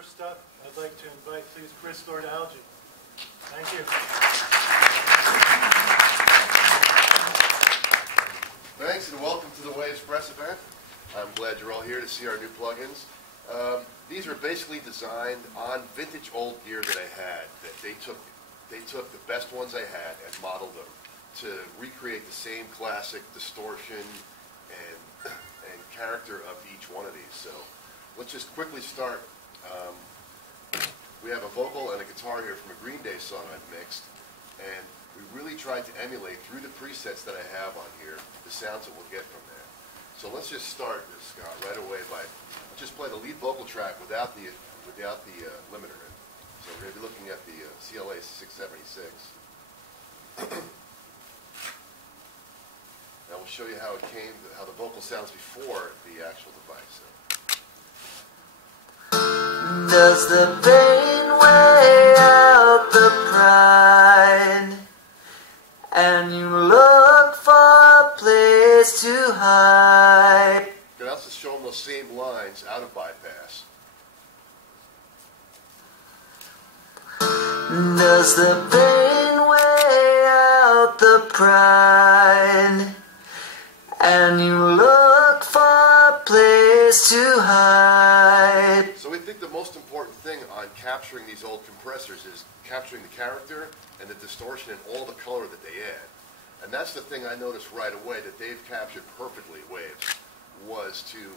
First up, I'd like to invite, please, Press LORD-ALGE. Thank you. Thanks and welcome to the Waves Press event. I'm glad you're all here to see our new plugins. These are basically designed on vintage old gear that I had. That they took the best ones I had and modeled them to recreate the same classic distortion and character of each one of these. So let's just quickly start. We have a vocal and a guitar here from a Green Day song I've mixed, and we really tried to emulate through the presets that I have on here the sounds that we'll get from there. So let's just start this, Scott, right away by just play the lead vocal track without the limiter in. So we're going to be looking at the CLA 676. Now we'll show you how it came, how the vocal sounds before the actual device. Does the pain weigh out the pride, and you look for a place to hide? You can also show them those same lines out of bypass. Does the pain weigh out the pride, and you look for a place to hide? So we think the most important thing on capturing these old compressors is capturing the character and the distortion and all the color that they add. And that's the thing I noticed right away that they've captured perfectly, Waves, was to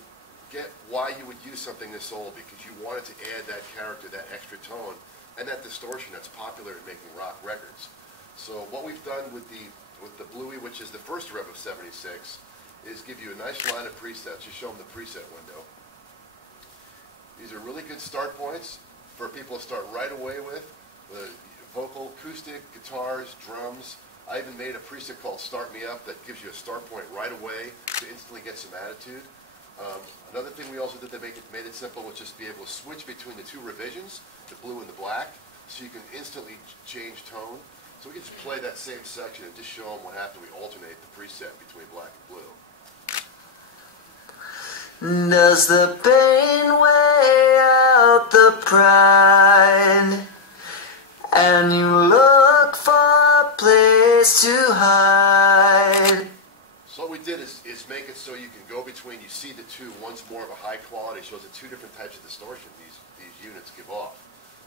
get why you would use something this old, because you wanted to add that character, that extra tone, and that distortion that's popular in making rock records. So what we've done with the Bluey, which is the first rev of 76, is give you a nice line of presets. You show them the preset window. These are really good start points for people to start right away with. The vocal, acoustic, guitars, drums. I even made a preset called Start Me Up that gives you a start point right away to instantly get some attitude. Another thing we also did that made it simple was just be able to switch between the two revisions, the blue and the black, so you can instantly change tone. So we can just play that same section and just show them what happened. We alternate the preset between black and blue. Does the pain weigh out the pride, and you look for a place to hide? So what we did is make it so you can go between, you see the two, one's more of a high quality, shows the two different types of distortion these units give off,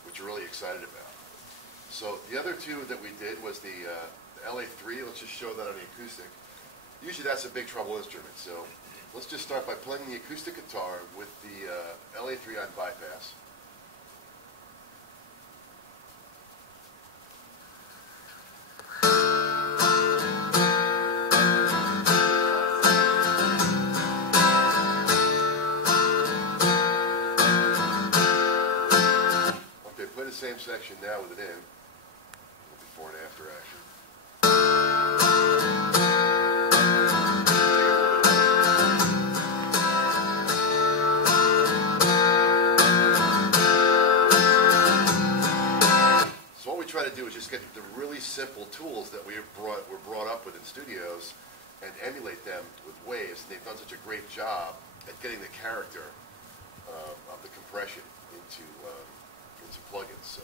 which we're really excited about. So the other two that we did was the LA3, let's just show that on the acoustic. Usually that's a big trouble instrument, so let's just start by playing the acoustic guitar with the LA3 on bypass. Okay, play the same section now with it in. Before and after action. Try to do is just get the really simple tools that were brought up with in studios and emulate them with Waves. And they've done such a great job at getting the character of the compression into plugins. So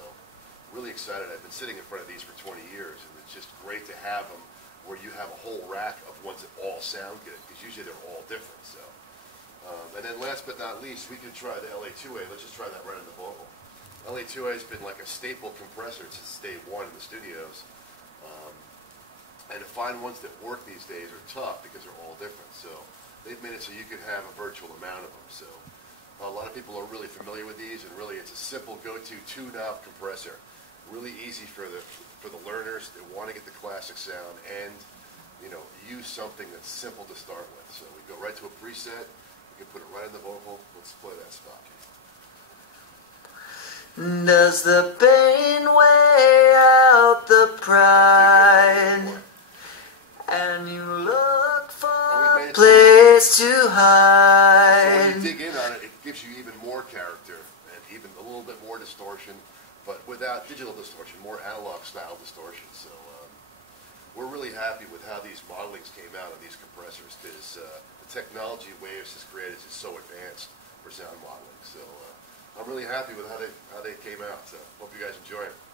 really excited. I've been sitting in front of these for 20 years, and it's just great to have them where you have a whole rack of ones that all sound good, because usually they're all different. So and then last but not least, we can try the LA2A. Let's just try that right in the vocal. LA2A has been like a staple compressor since day one in the studios, and to find ones that work these days are tough because they're all different. So they've made it so you can have a virtual amount of them. So a lot of people are really familiar with these, and really it's a simple go-to two-knob compressor. Really easy for the learners that want to get the classic sound and use something that's simple to start with. So we go right to a preset. We can put it right in the vocal. Let's play that spot. Does the pain weigh out the pride, and you look for a place to hide? So when you dig in on it, it gives you even more character and even a little bit more distortion, but without digital distortion, more analog style distortion. So we're really happy with how these modelings came out on these compressors, because the technology Waves has created is so advanced for sound modeling. So I'm really happy with how they came out. So hope you guys enjoy it.